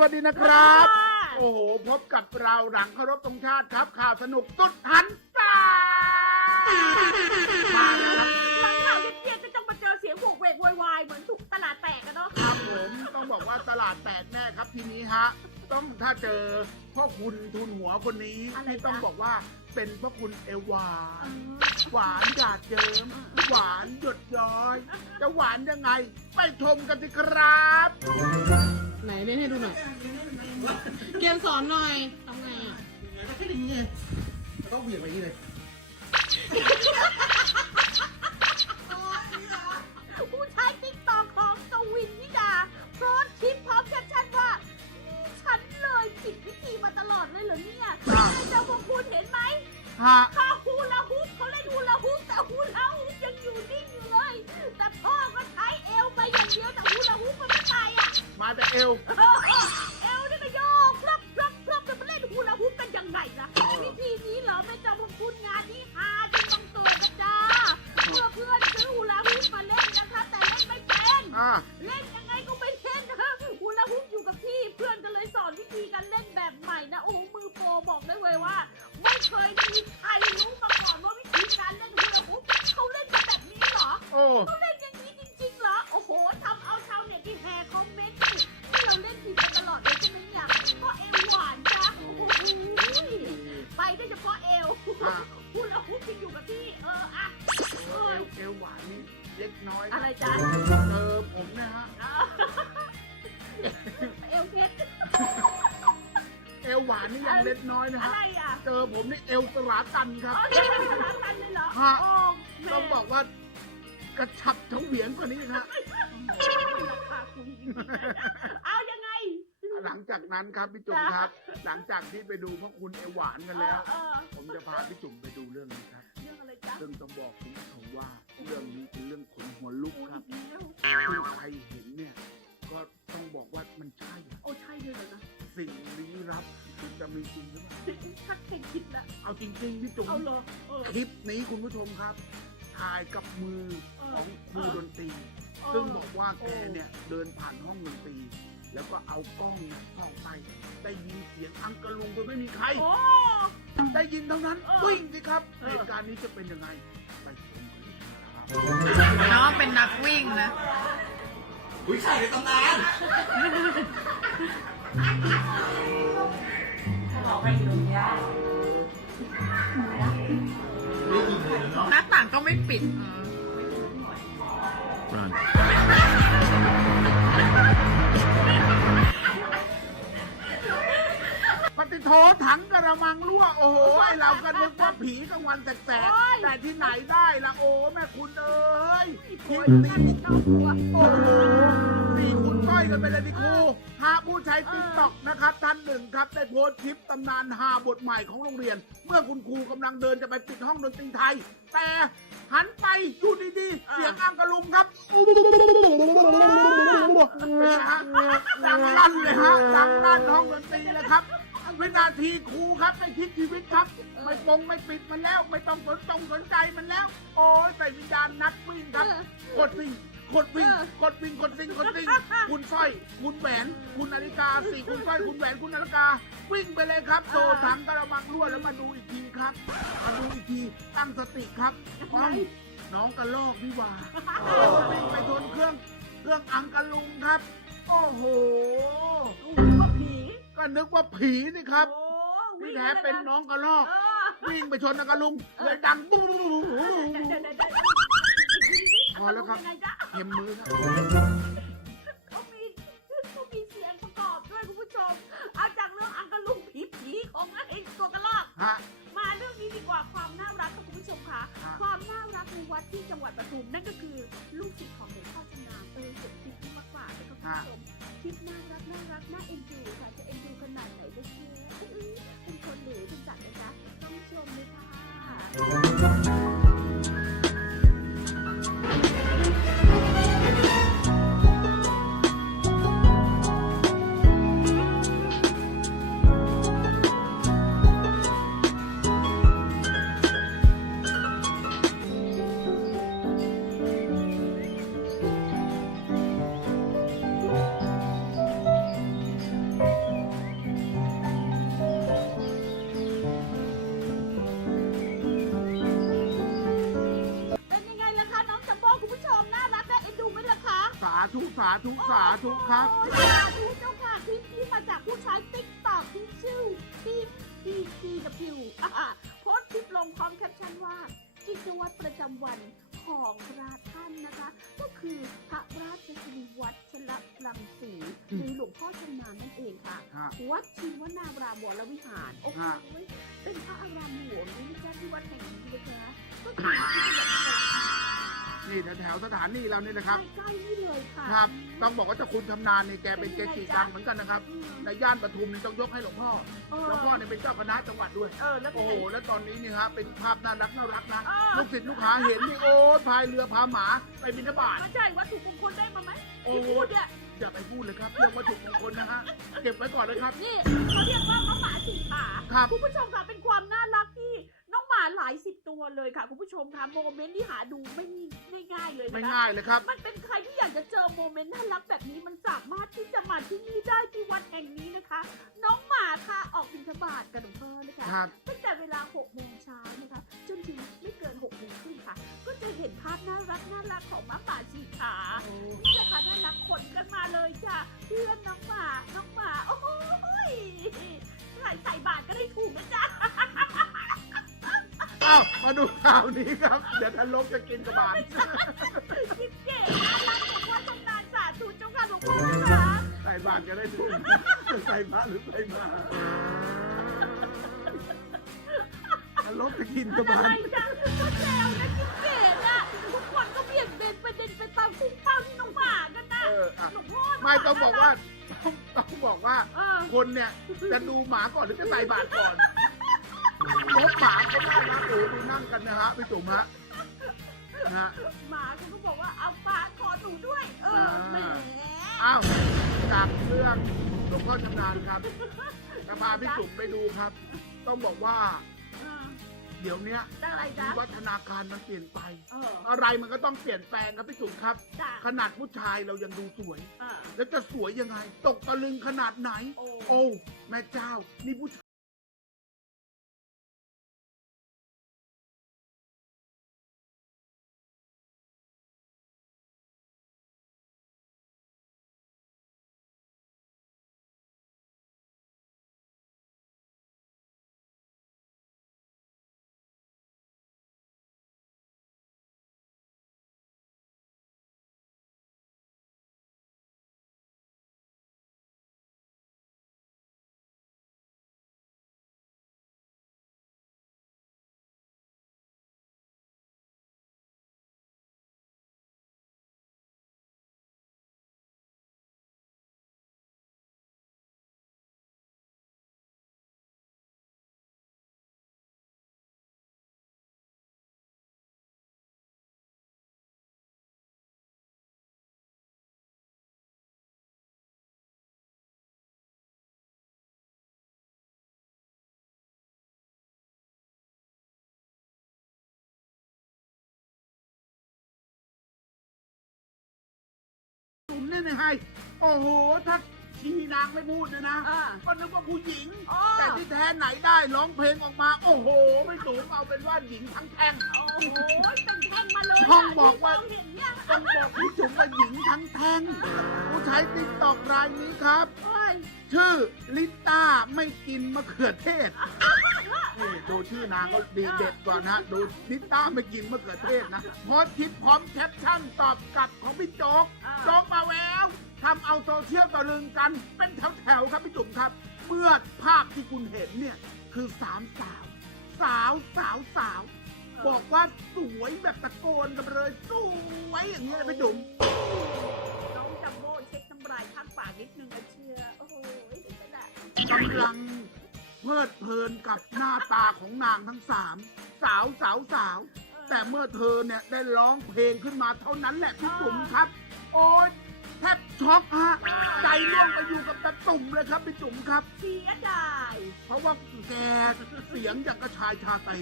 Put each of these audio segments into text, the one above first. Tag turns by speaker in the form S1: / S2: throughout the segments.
S1: วัสดีนะครับ
S2: สวัสดีค่ะ
S1: โอ้โห พบกับเราหลังเคารพธงชาติครับ ข่าวสนุกสุดหันตามาแล้วครับ
S2: หลังข่าวเย็นๆจะต้องมาเจอเสียงโหวกเวกโวยวายเหมือนถูกตลาดแตกกันเนาะ
S1: ครับผมต้องบอกว่าตลาดแตกแน่ครับทีนี้ฮะ ต้องถ้าเจอพ่อคุณทุนหัวคนนี้ที่ต้องบอกว่าเป็นพ่อคุณเอวหวานหวานหยาดเยิ้มหวานหยดย้อย จะหวานยังไง ไปชมกันสิครับ
S3: ไหนเล่นให้ดูหน่อย เกมสอนหน่อยทำไงอะ
S4: ก็แค่นี้ไงแล้วก็เหวี่ยงไปนี่เลย
S1: ฮะ
S2: ข้าฮูลาฮุปเขาเล่นฮูลาฮุปแต่ฮูลาฮุปยังอยู่นิ่งอยู่เลย แต่พ่อก็ใช้เอวไปอย่างเดียวแต่ฮูลาฮุปมันไม่ไปอะ
S1: มาแต่เอว
S2: ที่ไปดูพ่อ
S1: คุณเอวหวานกันแล้ว
S2: เออ
S1: ผมจะพาพี่จุ๋มไปดูเรื่องนี้ครับ
S2: เรื่องอะไรจ๊ะ
S1: ซึ่งต้องบอกคุณผู้ชมว่าเรื่องนี้เป็นเรื่องขนหัวลุก
S2: โอ้ย
S1: ครับ
S2: อีกแล้ว
S1: คือใครเห็นเนี่ย ก็ต้องบอกว่ามันใช่อะ
S2: โอ้ใช่เลยเหรอนะ
S1: สิ่งลี้ลับจะมีจริงหรือเปล่า
S2: ชักเก่งคิดละ
S1: เอาจริงๆพี่จุ๋ม
S2: เอาเหรอเออ
S1: คลิปนี้คุณผู้ชมครับ ถ่ายกับมือของครูดนตรี ซึ่งบอกว่าแกเนี่ยเดินผ่านห้องดนตรี แล้วก็เอากล้องเนี่ยส่องไปได้ยินเสียงอังกะลุงโดยไม่มีใคร
S2: โอ้
S1: ได้ยินเท่านั้น
S2: เออ
S1: วิ่งสิครับ
S2: เออ
S1: เหตุการณ์นี้จะเป็นยังไงไปชมกันเลยครับ
S3: น้องเป็นนักวิ่งนะ
S4: อุ้ยไข่ในตำนาน
S3: หน้าต่างก็ไม่ปิด
S1: ป ฏิโทถังกระมังรั่วโอ้โหไอ้เราก็นึกว่าผีกลางวันแสกๆแต่ที่ไหนได้ละโอ้แม่คุณเอ้ยคลิปนี้
S2: ชอบตัว
S1: โอ้โหสี่คุณก้อยกันไปเลยดิครูหาผู้ใช้ติ๊กต็อกนะครับท่านหนึ่งครับได้โพสต์คลิปตำนานฮาบทใหม่ของโรงเรียน เมื่อคุณครูกำลังเดินจะไปปิดห้องดนตรีไทย แต่หันไปอยู่ดีๆเสียงอังกะลุงครับเป็นไงฮะดังลั่นเลยฮะดังลั่นห้องดนตรีเลยครับ วินาทีครูครับไม่คิดชีวิตครับ ไม่ปงไม่ปิดมันแล้ว ไม่ต้องสนจงสนใจมันแล้ว โอ้ยใส่วิญญาณนักวิ่งครับกดวิ่งกดวิ่ง
S2: เออ
S1: กดวิ่งกดวิ่งกดวิ่งคุณสร้อยคุณแหวนคุณนาฬิกาสี่คุณสร้อยคุณแหวนคุณนาฬิกา วิ่งไปเลยครับโซถังกระมังรั่วแล้วมาดูอีกทีครับมาดูอีกทีตั้งสติครับอ้าวน้องกระลอกนี่หว่าโอ้วิ่งไปชนเครื่องเครื่องอังกะลุงครับ โอ้โห
S2: ลู กว่าผี
S1: ก็นึกว่าผีสิครับ
S2: โอ้
S1: ที่แท้เป็นน้องกระลอก
S2: เออ
S1: วิ่งไปชนอังกะลุงเลยดังปุ้ง
S2: เดี๋ยวเดี๋ยวเดี๋ยวเดี๋ยว
S1: พอแล้วครับ
S2: ยังไงจ๊ะ
S1: เข็มมือครับ
S2: เขามีเขามีเสียงประกอบด้วยคุณผู้ชม เอาจากเรื่องอังกะลุงผีผีของไอ้ตัวกระรอก
S1: ฮะ
S2: มาเรื่องนี้ดีกว่าความน่ารักค่ะคุณผู้ชมค่ะ
S1: ฮะ
S2: ความน่ารักในวัดที่จังหวัดปทุมนั่นก็คือลูกศิษย์ของหลวงพ่อชำนาญเออเห็นคลิปนี้มากกว่าเลยค่ะคุณผู้ชม ชมเลยค่ะ
S1: ธุสาธุสาธุครับ
S2: โอ้ยสาธุเจ้าค่ะคลิปนี้มาจากผู้ใช้ติ๊กต็อกที่ชื่อพิงพีพีกับพิวอ่าโพสต์คลิปลงพร้อมแคปชั่นว่า กิจวัตรประจำวันของพระท่านนะคะ ก็คือพระราชสิริวัฒชรลังสีหรือหลวงพ่อชำนาญนั่นเองค่ะ
S1: ฮะ
S2: วัดชินวนารามวรวิหาร โอ้โห
S1: ฮะ
S2: เป็นพระอารามหลวงนี่จ้าที่วัดแห่งนี้นะคะก็คือ
S1: นี่แถวๆสถานีเรานี่นะครับ
S2: ใกล้ๆนี่เลยค่ะ
S1: ครับ ต้องบอกว่าเจ้าคุณชำนาญนี่แกเป็นเกจิดังเหมือนกันนะครับ
S2: อืม
S1: ในย่านปทุมนี่ต้องยกให้หลวงพ่อ
S2: เออ
S1: หลวงพ่อเนี่ยเป็นเจ้าคณะจังหวัดด้วย
S2: เออแล้วเป็
S1: โอ้
S2: น
S1: โห
S2: ไง
S1: แล้วตอนนี้นี่ฮะเป็นภาพน่ารักน่ารักนะ
S2: เออ
S1: ลูกศิษย์ลูกหาเห็นนี่โอ้ยพายเรือพาหมาไปบิณฑบาต
S2: ไม่ใช่วัตถุมงคลได้มาไหม
S1: โอ้
S2: ที่
S1: โห
S2: พูดเนี่ย
S1: อย่าไปพูดเลยครับเรื่องวัตถุมงคลนะฮะ เก็บไว้ก่อนเลยครับ
S2: นี่เขาเรียกว่าน้องหมาสีขา
S1: ครับ
S2: คุณผู้ชมค่ะเป็นความน่ารักที่น้องห มาหลายสิบตัวเลยค่ะคุณผู้ชมค่ะโมเมนต์ที่หาดูไม่ไม่ง่ายเลย
S1: ไม่
S2: นะคะ
S1: ง่ายเลยครับ
S2: มันเป็นใครที่อยากจะเจอโมเมนต์น่ารักแบบนี้มันสามารถที่จะมาที่นี่ได้ที่วัดแห่งนี้นะคะ น้องหมาค่ะออกบิณฑบาตกับหลวงพ่อนะคะ
S1: ครับ
S2: ตั้งแต่เวลา6โมงเช้านะคะจนถึงไม่เกิน6โมงครึ่งค่ะ ก็จะเห็นภาพน่ารักน่ารักของม้าป่าชีขา นี่แหละค่ะน่ารักขนกันมาเลยจ้ะเพื่อ อ้า
S1: วมาดูข่าวนี้ครับ เดี๋ยวทะลกจะกินกระบาล
S2: คิดเก๋น่ารักของว่าชำนาญสาธุเจ้าค่ะหลวงพ่อนะคะ
S1: ใส่บาตรจะได้ถูกจะใส่พระหรือใส่หมาทะลกจะกินกระ
S2: อะ
S1: บา
S2: ไร
S1: ล
S2: จ๊ะก็แซวนะคิดเก๋น่ะทุกคนก็เบี่ยงเบนประเด็นไปตามคุ้งปังน้องหมากันนะ
S1: เอออะ
S2: หลวงพ่อ
S1: ไม่ต้องบอกว่าต้องต้องบอกว่า
S2: เออ
S1: คนเนี่ยจะดูหมาก่อนหรือจะใส่บาตรก่อน พบหมาเขาได้นะโอ้ดูนั่งกันนะฮะพี่จุ๋มฮะนะฮะ
S2: หมาเขาก็บอกว่าเอาปลาขอหนูด้วย เออ
S1: อ่า
S2: แหม
S1: อ้าวจากเรื่องหลวงพ่อชำนาญครับจะพาพี่จุ๋มไปดูครับ ต้องบอกว่า
S2: เออ
S1: เดี๋ยวเนี้ย
S2: ได้อะไร
S1: วิ
S2: จ๊ะ
S1: วัฒนาการมันเปลี่ยนไป
S2: เออ
S1: อะไรมันก็ต้องเปลี่ยนแปลงครับพี่จุ๋มครับ
S2: จ้ะ
S1: ขนาดผู้ชายเรายังดูสวย
S2: เออ
S1: แล้วจะสวยยังไง ตกตะลึงขนาดไหน
S2: โอ้
S1: โอ้ แม่เจ้า นี่ผู้ชายจุ๋มเนี่ยนะให้โอ้โหถ้าชีนางไม่พูดนะนะ
S2: อ่า
S1: ก็นึกว่าผู้หญิง
S2: อ๋อ
S1: แต่ที่แท้ไหนได้ร้องเพลงออกมา โอ้โห ไม่สูงเอาเป็นว่าหญิงทั้งแท่ง
S2: โอ้โหเป็นแท่งมาเลย
S1: ช่องบอกว่า
S2: ที่มเห็นเนี่ย
S1: ต้องบอกพี่จุ๋มว่าหญิงทั้งแท่งผู้ใช้ติ๊กตอกรายนี้ครับ
S2: โอ้ย
S1: ชื่อลิต้าไม่กินมะเขือเทศนี่ ดูชื่อนางก็ดีเด็ดก่อนนะ ดูลิต้าไม่กินมะเขือเทศนะโพสต์คลิปพร้อมแคปชั่นตอบกลับของพี่โจ๊ก
S2: อ่า
S1: โจ๊กมาแววทำเอาโซเชียลตะลึงกัน เป็นแถวๆครับพี่จุ๋มครับ เมื่อภาพที่คุณเห็นเนี่ย คือสามสาว สาวสาวสาว บอกว่าสวยแบบตะโกนกันไปเลย สวยอย่างนี้ยเลยพี่จุ๋ม
S2: น้องจัมโบ้เช็คน้ำลายข้างปากนิดนึงนะเชื่อ โอ้โหเห็นขนาด
S1: กำลัง เพลิดเพลินกับหน้าตาของนางทั้งสามสาวสาวสาว แต่เมื่อเธอเนี่ยได้ร้องเพลงขึ้นมาเท่านั้นแหละพี่จุ๋มครับ โอ๊ยแทบช็อกฮะใจล่วงไปอยู่กับตะตุ่มเลยครับพี่จุ๋มครับ
S2: เสียดาย
S1: เพราะว่าแกเสียงอย่างกระชายชาตรี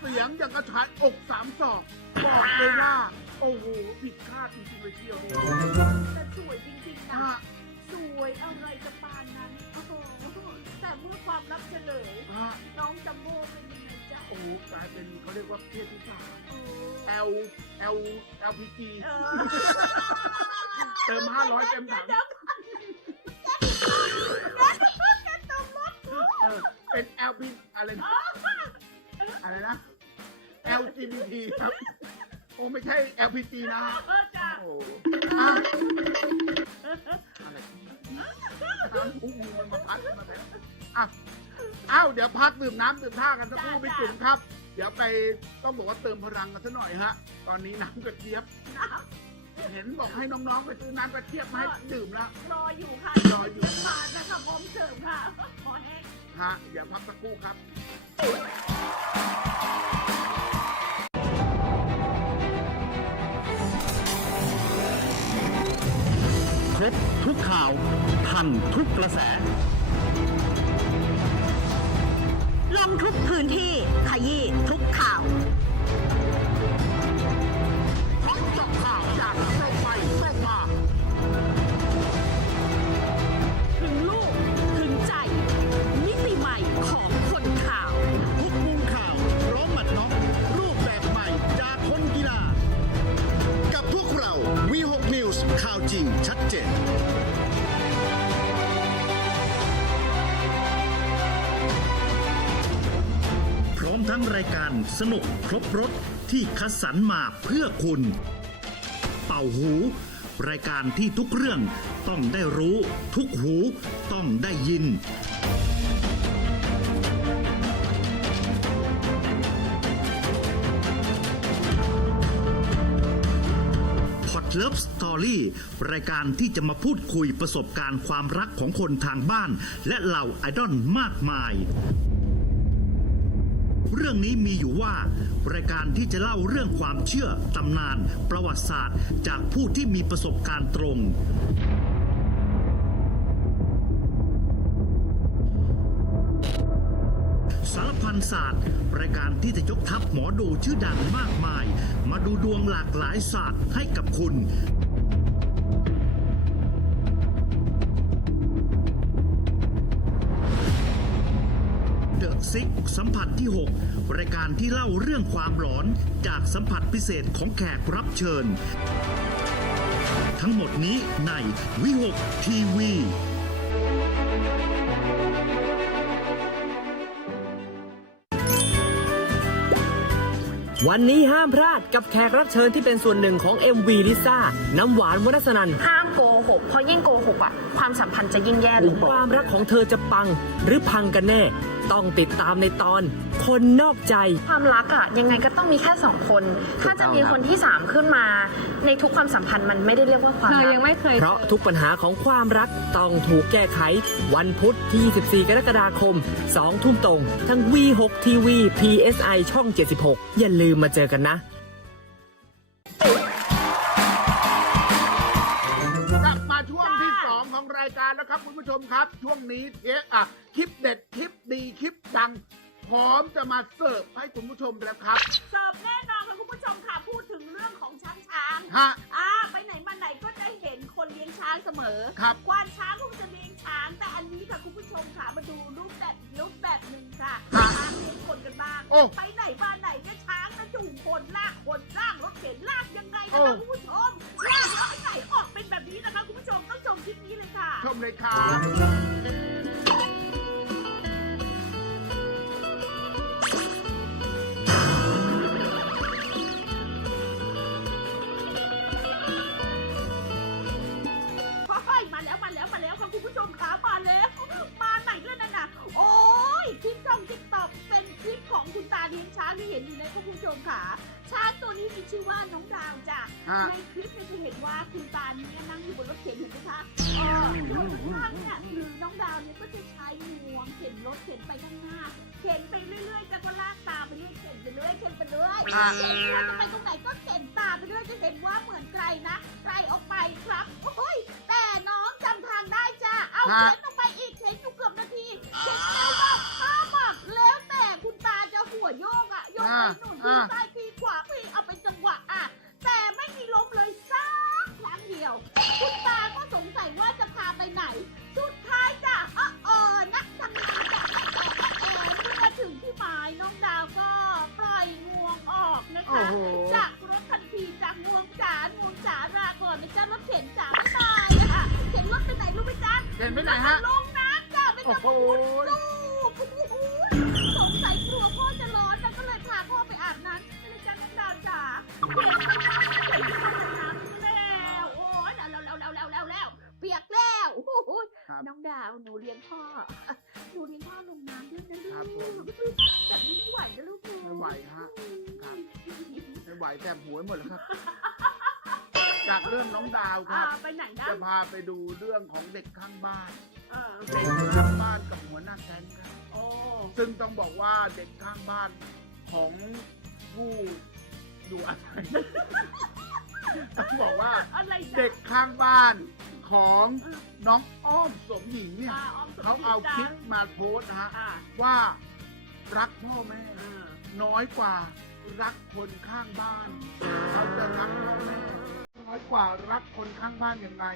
S1: เสียงอย่างกระชายอกสามศอกบอกเลยว่า โอ้โหผิดคาดจริงๆเลยเชียว
S2: แต่สวยจริงๆนะ
S1: ฮะ
S2: สวยอะไรจะปานนั้นโอ้โหแต่เมื่อความลับเฉลย
S1: ฮะ
S2: น้องจัมโบ้เป็นยังไงจ๊ะ
S1: โอ้โหกลายเป็นเขาเรียกว่าเพศที่สาม
S2: โอ้
S1: L L LPG
S2: เออ
S1: เติมห้าร้อยเต็มถัง
S2: เดี๋ยว
S1: เออเป็น LP อะไรนะอะไรนะ LGBT ครับ โอ้ไม่ใช่ LPG นะฮะ
S2: เออจ้ะ
S1: โอ้อะ อะไรน้ำพุงมันมาพัดมาเลยอะอ้าวเดี๋ยวพักดื่มน้ำดื่มท่ากันสักครู่พี่จุ๋มครับ เดี๋ยวไปต้องบอกว่าเติมพลังกันซะหน่อยฮะ ตอนนี้น้ำกระเจี๊ยบ เห็นบอกให้น้องๆไปซื้อน้ำกระเจี๊ยบมาให้ดื่มแล้ว
S2: รออยู่ค่ะ
S1: รออยู่
S2: ผ่านนะคะพร้อมเสริมค่ะขอแห้ง
S1: ฮะ เดี๋ยวพักสักครู่ครับ
S5: ครบทุกข่าว ทันทุกกระแส
S6: ลงทุกพื้นที่ขยี้าว
S1: จริง
S5: ชัดเจน พร้อมทั้งรายการสนุกครบรถที่คัดสรรมาเพื่อคุณ เป่าหู รายการที่ทุกเรื่องต้องได้รู้ ทุกหูต้องได้ยิน เลิฟสตอรี่รายการที่จะมาพูดคุยประสบการณ์ความรักของคนทางบ้าน และเหล่าไอดอลมากมาย เรื่องนี้มีอยู่ว่า รายการที่จะเล่าเรื่องความเชื่อ ตำนาน ประวัติศาสตร์ จากผู้ที่มีประสบการณ์ตรง รพันศาสตร์รายการที่จะยกทัพหมอดูชื่อดังมากมาย มาดูดวงหลากหลายศาสตร์ให้กับคุณ เดอะซิกสัมผัสที่ 6 รายการที่เล่าเรื่องความหลอนจากสัมผัสพิเศษของแขกรับเชิญ ทั้งหมดนี้ในวิหกทีวี
S7: วันนี้ห้ามพลาดกับแขกรับเชิญที่เป็นส่วนหนึ่งของ MV ลิซ่าน้ำหวานวรัสนัน
S8: ห้ามโก หกเพราะยิ่งโกหกอะความสัมพันธ์จะยิ่งแย่ลง
S7: ความรักของเธอจะปังหรือพังกันแน่ ต้องติดตามในตอน คนนอกใจ
S8: ความรักอะยังไงก็ต้องมีแค่สองคน ถ้าจะมีคนที่สามขึ้นมา ในทุกความสัมพันธ์มันไม่ได้เรียกว่าความ
S3: เธอ
S8: รั
S3: ยัง
S8: ก
S3: ไม่เคย
S7: เพราะทุกปัญหาของความรักต้องถูกแก้ไข วันพุธที่ 24 กรกฎาคม 2 ทุ่มตรง ทั้ง V6 TV PSI ช่อง 76 อย่าลืมมาเจอกันนะ
S1: ครับคุณผู้ชมครับ ช่วงนี้เทะอะคลิปเด็ดคลิปดีคลิปดัง พร้อมจะมาเสิร์ฟให้คุณผู้ชมแล้วครับ
S2: เสิร์ฟแน่นอนค่ะคุณผู้ชมค่ะพูดถึงเรื่องของช้างช้าง
S1: ฮะ
S2: อ่าไปไหนมาไหนก็จะเห็นคนเลี้ยงช้างเสมอ
S1: ครับ
S2: ควานช้างก็จะเลี้ยงช้าง แต่อันนี้ค่ะคุณผู้ชมค่ะมาดูรูปแบบรูปแบบหนึ่งค่ะ
S1: ฮะ
S2: ช้างเลี้ยงคนกันบ้าง
S1: โอ้
S2: ไปไหนมาไหนเนี่ยช้างจะจูงคนลากคนลากรถเข็นลากยังไงนะ
S1: โอ้
S2: คะคุณผู้ชมลากแล้วไก่ออกเป็นแบบนี้นะคะคุณผู้ช มต้องชมคลิปนี้เลยค่ะ
S1: ชมเลยครับ
S2: ค่อยๆมาแล้วมาแล้วมาแล้วค่ะคุณผู้ชมขามาแล้ว มาไหนแล้วนั่นน่ะ โอ้ยคลิปช่องติ๊กต็อกเป็นคลิปของคุณตาเลี้ยงช้างที่เห็นอยู่ในคุณผู้ชมขาช้างตัวนี้มีชื่อว่าน้องดาวจ้ะ
S1: ฮะ
S2: ในคลิปเนี่ยจะเห็นว่าคุณตาเนี่ย รถเข็นไปข้างหน้า เข็นไปเรื่อยๆจะก็ลากตามไปเรื่อยเข็นไปเรื่อยเข็นไปเรื่อย
S1: อ่า
S2: เข็นว่าจะไปตรงไหนก็เข็นตามไปเรื่อยจะเห็นว่าเหมือนไกลนะไกลออกไปครับโอ้ยแต่น้องจำทางได้จ้ะเอา
S1: ฮะ
S2: เข็นออกไปอีกเข็นอยู่เกือบนาทีเข็นแล้วก็ข้ามอะแล้วแต่คุณตาจะหัวโยกอะโยกไปหนุนทีซ้า
S1: ไม่ไหวแสบหัวหมดแล้วครับ จากเรื่องน้องดาวค
S2: อ่า
S1: รับ
S2: ไปไหนนะ
S1: จะพาไปดูเรื่องของเด็กข้างบ้าน
S2: เออ
S1: เด็กข้างบ้านกับหัวหน้าแก๊งครับ
S2: โอ้
S1: ซึ่งต้องบอกว่าเด็กข้างบ้านของผู้ดูอาศัย ต้องบอกว่า
S2: อะไรนะ
S1: เด็กข้างบ้านของน้องอ้อมสมหญิงเนี่ย
S2: อ่อมสม
S1: เขาเอา
S2: จิต
S1: คลิป
S2: จัง
S1: มาโพสต์นะฮะ
S2: อ่า
S1: ว่ารักพ่อแม่
S2: อ่า
S1: น้อยกว่า รักคนข้างบ้าน เขาจะรักพ่อแม่น้อยกว่ารักคนข้างบ้านยังไง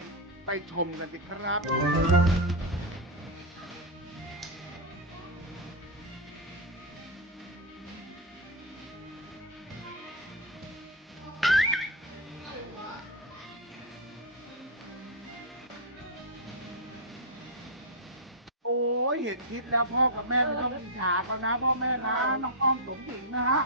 S1: ไปชมกันสิครับ โอ้ยเห็นคลิปแล้วพ่อกับแม่ไม่ต้องอิจฉากันนะพ่อแม่นะน้องอ้อมสมหญิงนะฮะ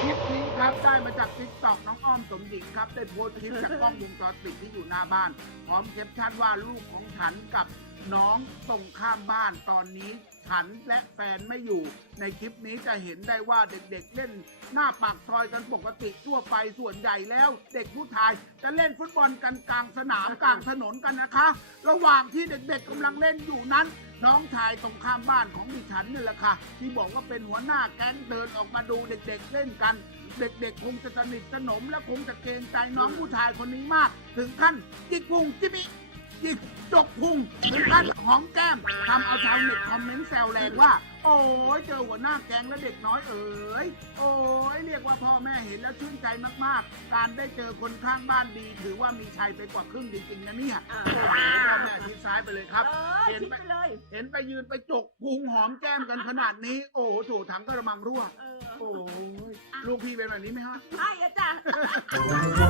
S1: คลิปนี้ครับได้มาจากติ๊กต็อกน้องอ้อมสมหญิงครับ ได้โพสต์คลิปจากกล้องวงจรปิดที่อยู่หน้าบ้าน พร้อมแคปชั่นว่าลูกของฉันกับน้องตรงข้ามบ้านตอนนี้ฉันและแฟนไม่อยู่ ในคลิปนี้จะเห็นได้ว่าเด็กๆ เล่นหน้าปากซอยกันปกติทั่วไปส่วนใหญ่แล้ว เด็กผู้ชายจะเล่นฟุตบอลกันกลางสนามกลางถนนกันนะคะ ระหว่างที่เด็กๆกำลังเล่นอยู่นั้น น้องชายตรงข้ามบ้านของดิฉันนี่แหละค่ะ ที่บอกว่าเป็นหัวหน้าแก๊งเดินออกมาดูเด็กๆเล่นกัน เด็กๆ คงจะสนิทสนมและคงจะเกรงใจน้องผู้ชายคนนี้มาก ถึงขั้นจิกพุงจิบิจิกจกพุงถึงขั้นหอมแก้มทำเอาชาวเน็ตคอมเมนต์แซวแรงว่า โอ้ยเจอหัวหน้าแก๊งและเด็กน้อยเอ๋ย โอ้ยเรียกว่าพ่อแม่เห็นแล้วชื่นใจมากๆ การได้เจอคนข้างบ้านดี ถือว่ามีชัยไปกว่าครึ่งจริงๆนะเนี่ย
S2: อ่า
S1: โอ้โหพ่อแม่ชิดซ้ายไปเลยครับ
S2: เออ
S1: เห็น
S2: คิด
S1: ไหม
S2: ไปเลย
S1: เห็นไปยืนไปจกพุงหอมแก้มกันขนาดนี้ โอ้โหถูถังกระมังรั่ว
S2: เออ
S1: โอ้ยลูกพี่เป็นแบบนี้ไหมฮะ
S2: ใช่อะจ้ะ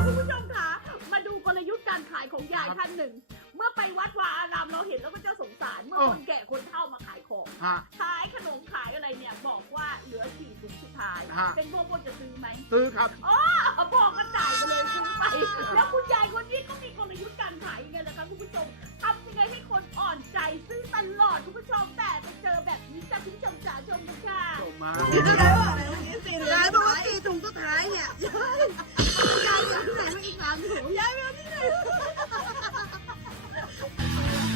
S2: คุณผู้ชมคะมาดูกลยุทธ์การขายของยาย
S1: ครับ
S2: ท่านหนึ่งเมื่อไปวัดวาอารามเราเห็นแล้วก็จะสงสารเมื่อ
S1: โอ้
S2: คนแก่คนเฒ่ามาขายของ
S1: ฮะ
S2: ขายขนมขายอะไรเนี่ยบอกว่าเหลือสี่ถุงสุดท้าย
S1: ฮะ
S2: เป็นพวกพวกจะซื้อไหม
S1: ซื้อครับ
S2: อ๋อบอกกันจ่ายไปเลยซื้อไป แล้วคุณยายคนนี้ก็มีกลยุทธ์การขายยังไงนะคะคุณผู้ชมทำยังไงให้คนอ่อนใจซื้อตลอดคุณผู้ชมแต่ไปเจอแบบนี้จะคุณผู้ชมจ๋าชมกันค่ะ
S1: ส่งมา
S3: ยายบอกว่าสี่ถุงสุดท้ายเนี่ยยายยายอยู่ที่ไหนมาอีกสามถุงยายไปเอาที่ไหน ไ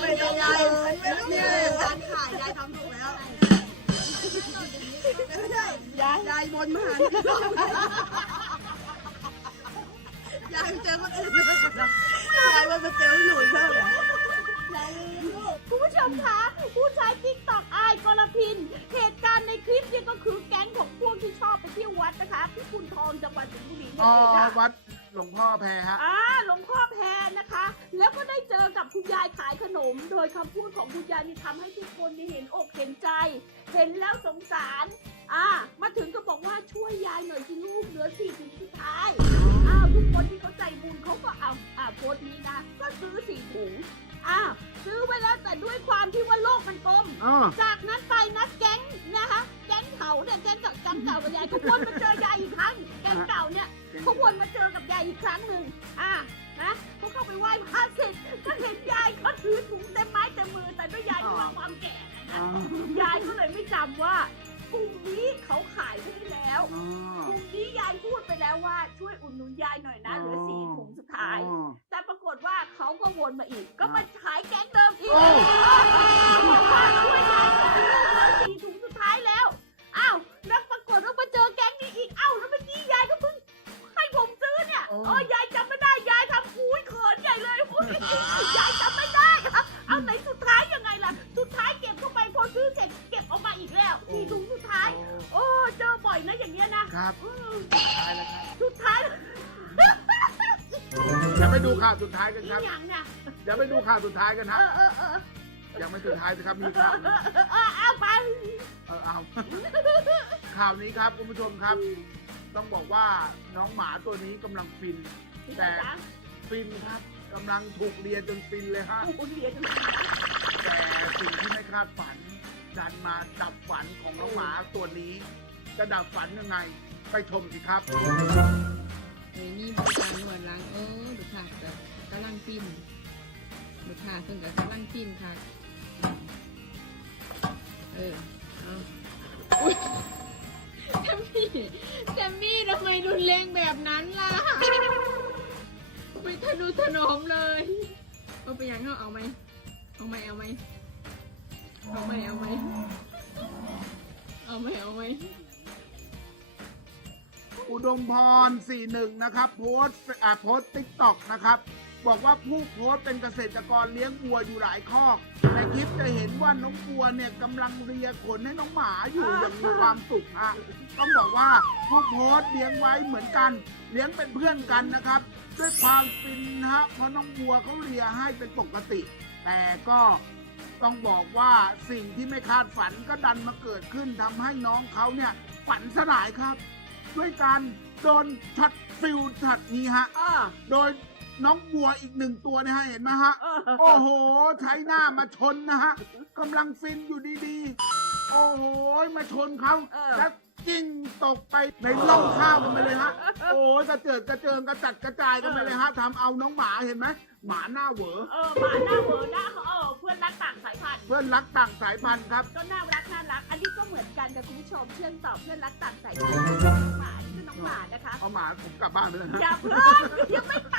S3: ม่ได้ยายเนี่ยการขายยายทำถูกแล้วไม่ใช่ยายยายบนมาหายายเจอคนอื่นยายว่าไปเจอหนุ่ยเพิ่ม
S2: คุณผู้ชมคะผู้ใช้ติ๊กตอกอายกรพิน เหตุการณ์ในคลิปเนี่ยก็คือแก๊งของพวกที่ชอบไปเที่ยววัดนะคะที่คุณทองจังหวัดสิงห์บุรีนี่
S1: อ๋อ
S2: เองค่ะ
S1: วัดหลวงพ่อแพรฮะ
S2: อ่าหลวงพ่อแพรนะคะ แล้วก็ได้เจอกับคุณยายขายขนม โดยคำพูดของคุณยายนี่ทำให้ทุกคนนี่เห็นอกเห็นใจ เห็นแล้วสงสาร อ่า มาถึงก็บอกว่าช่วยยายหน่อยสิลูกเหลือสี่ถุงสุดท้ายอ้าวทุกคนที่เขาใจบุญเขาก็เอาอ่าโพสต์นี้นะ ก็ซื้อสี่ถุง อ้าวซื้อไว้แล้วแต่ด้วยความที่ว่าโลกมันกลม
S1: อ๋อ
S2: จากนั้นไปนัดแก๊งนะคะแก๊งเขาเนี่ยแก๊งเก่าแก๊งเก่ากับยายเขาวนมาเจอยายอีกครั้งแก๊งเก่าเนี่ยเขาวนมาเจอกับยายอีกครั้งหนึ่งอะนะเขาเข้าไปไหว้พระเสร็จก็เห็นยายเขาถือถุงเต็มไม้เต็มมือแต่ด้วยยายมีความแก่นะ
S1: อ๋อ
S2: ยายก็เลยไม่จำว่า กลุ่มนี้เขาขายไปได้แล้ว
S1: อ๋อก
S2: ลุ่มนี้ยายพูดไปแล้วว่าช่วยอุดหนุนยายหน่อยนะเหลือสี่ถุงสุดท้าย
S1: อ๋อ
S2: แต่ปรากฏว่าเขาก็วนมาอีก ก็มาขายแก๊งเดิมอีก
S1: โอ้
S2: บอกว่าช่วยยายหน่อยเหลือสี่ถุงสุดท้ายแล้ว อ้าว แล้วปรากฏว่ามาเจอแก๊งนี้อีก อ้าว แล้วเมื่อกี้ยายก็เพิ่งให้ผมซื้อเนี่ย
S1: โอ้
S2: เออยายจำไม่ได้ ยายทำอุ้ยเขินใหญ่เลยอุ้ยยายจำไม่ได้ครับเอาไหน ออกมาอีกแล้วสี่ถุงสุดท้าย โอ้เจอบ่อยนะอย่างเงี้ยนะครับอืม
S1: ตายแล้วครับ
S2: สุดท้าย
S1: เดี๋ยวไปดูข่าวสุดท้ายกัน
S2: อี
S1: ครับ
S2: หยังเนี่ย
S1: เดี๋ยวไปดูข่าวสุดท้ายกัน
S2: เอ
S1: ฮะ
S2: อเออเออ
S1: ยังไม่สุดท้ายสิครับมีข่าวหนึ่ง
S2: เออเอาไป
S1: เออเอาข่าวนี้ครับคุณผู้ชมครับ ต้องบอกว่าน้องหมาตัวนี้กำลังฟิน แต่
S2: จ๊ะ
S1: ฟินครับกำลังถูกเลียจนฟินเลยฮะ
S2: คุณเรียนจังเลย
S1: แต่สิ่งที่ไม่คาดฝัน ดันมาดับฝันของน้องหมาตัวนี้ จะดับฝันยังไง ไปชมสิครับ
S3: เฮ้ยมีบริการนวดล้างเออลูกค้าก็กำลังปิ้นลูค้าเพิ่งก็กำลังปิ้นค่ะ เออเอาอุ๊ยแซมมี่แซมมี่ทำไมรุนแรงแบบนั้นล่ะไม่ทะนุถนอมเลยเอาไปยังเขาเอาไหมเอาไหมเอาไหม เอาไหมเอาไหมเอาไหมเอาไหม
S1: อุดมพร 41 นะครับ โพสต์อ่าโพสติ๊กต็อกนะครับ บอกว่าผู้โพสต์เป็นเกษตรกรเลี้ยงวัวอยู่หลายคอกในคลิปจะเห็นว่าน้องวัวเนี่ยกำลังเลียขนให้น้องหมาอยู่อย่างมีความสุขฮะต้องบอกว่าผู้โพสต์เลี้ยงไว้เหมือนกัน เลี้ยงเป็นเพื่อนกันนะครับ ด้วยความฟินะฮะเพราะน้องวัวเขาเลียให้เป็นปกติ แต่ก็ ต้องบอกว่าสิ่งที่ไม่คาดฝันก็ดันมาเกิดขึ้นทำให้น้องเขาเนี่ยฝันสลายครับ ด้วยการโดนช็อตฟิลช็อตนี้ฮะ
S2: อ่า
S1: โดยน้องวัวอีกหนึ่งตัวนะฮะเห็นไหมฮะ
S2: เออ
S1: โอ้โห ใช้หน้ามาชนนะฮะกำลังฟินอยู่ดีๆ โอ้โห มาชนเขา
S2: เออ
S1: แล้วกิ้งตกไปในร่องข้าวกันไปเลยฮะ โอ้ยกระเจิดกระเจิงกระจัดกระจายกันไปเลยฮะทำเอาน้องหมาเห็นไหมหมาหน้าเหวอ
S2: เออหมาหน้าเหวอหน้าเขาเออเพื่อนรักต่างสายพันธุ์
S1: เพื่อนรักต่างสายพันธุ์ครับ
S2: ก็น่ารักน่ารัก อันนี้ก็เหมือนกันกับคุณผู้ชมเชื่อมต่อเพื่อนรักต่างสายพันธุ์หมานี่คือน้องหมานะคะ
S1: เอาหมาผมกลับบ้านไปเลย
S2: อย่า
S1: ฮะ
S2: เพิ่งยังไม่ไป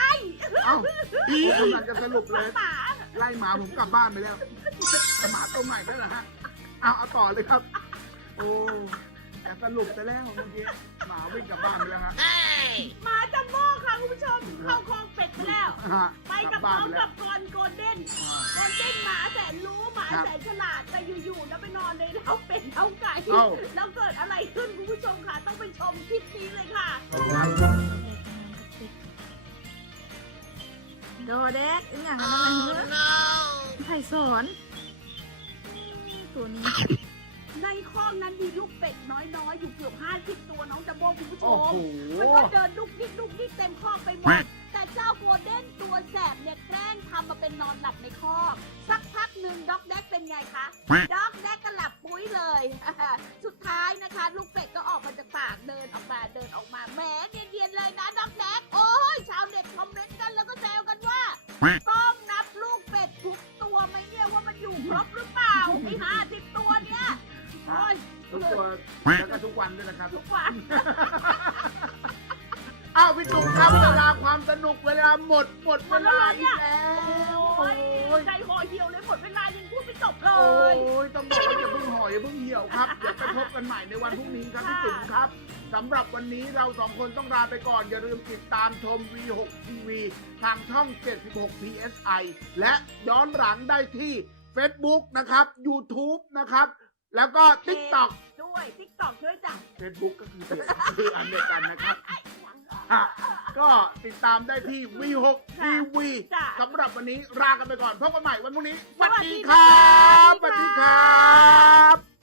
S1: เอ้าผมกำลังจะสรุปเลย
S2: หมา
S1: ไล่หมาผมกลับบ้านไปแล้วแต่หมาตัวใหม่ได้เหรอฮะเอาเอาต่อเลยครับ โอ้แต่สรุปไปแล้วเมื่อกี้หมา วิ่งกลับบ้านไปแล้วฮะ
S2: หมาจัโม้ค่ะคุณผู้ชมเข้าคลองเป็ดไปแล้วไป
S1: กับ
S2: พร้อมกับกอนโกลเด้น
S1: อ่
S2: โกลเด้นหมาแสนรู้หมาแสนฉลาดแต่อยู่ๆแล้วไปนอนในเล้าเป็ดเล้าไก่แล้วเกิดอะไรขึ้นคุณผู้ชมค่ะ ต้องไปชมคลิปนี้เลยค่ะ
S3: โดเด็กอย่างนั้นอเนอะไผ่สอนตัวนี้
S2: ในคลองนั้นมีลูกเป็ดน้อยๆ อยู่เกือบห้าพิศ มโบ้คุณผู้ช
S1: โอ้
S2: ม
S1: โห
S2: มันก็เดินดุกดิกดุกดิกเต็มคอกไปหมด แต่เจ้าโกลเด้นตัวแสบเนี่ยแกล้งทำมาเป็นนอนหลับในคอก สักพักหนึ่งด็อกแดกเป็นไงคะ ด็อกแดกก็หลับปุ้ยเลย สุดท้ายนะคะ ลูกเป็ดก็ออกมาจากปากเดินออกมาเดินออกมาแหมเนียนๆเลยนะด็อกแดกโอ้ยชาวเน็ตคอมเมนต์กันแล้วก็แซวกันว่าต้องนับลูกเป็ดทุกตัวไหมเนี่ยว่ามันอยู่ครบหรือเปล่าไอ้ห้าสิบตัวเนี่ยโอ้ย
S1: ทุกตัวแล้วก็ทุกวันด้วยนะครับ
S2: ทุกวัน
S1: อ้าว พี่จุ๋มครับเวลาความสนุกเวลาหมดหมดเวลาอีกแล้ว
S2: โอ้ย
S1: โอ้ย
S2: ใจห่อเหี่ยวเลยหมดเวลายังพูดไม่จบเล
S1: โอ้
S2: ย
S1: ยต้องบอกว่าอย่าเพิ่งห่ออย่าเพิ่งเหี่ยวครับเดี๋ยวไปพบกันใหม่ในวันพรุ่งนี้ครับพี่จุ๋มครับสำหรับวันนี้เราสองคนต้องลาไปก่อน อย่าลืมติดตามชม V6 TV ทางช่อง 76 PSI และย้อนหลังได้ที่ Facebook นะครับ YouTube นะครับ แล้วก็ TikTok
S2: ด้วย ติ๊กต็อกด้วยจ้ะ
S1: Facebook ก็คือคืออันเดียวกันนะครับอะ ก็ติดตามได้ที่ V6 TV
S2: จ้ะ
S1: สำหรับวันนี้ลากันไปก่อนพบกันใหม่วันพรุ่งนี้ส
S2: สวั
S1: วัส
S2: สดี
S1: ดีครับ
S2: ค่ะ
S1: สวัสดีครับ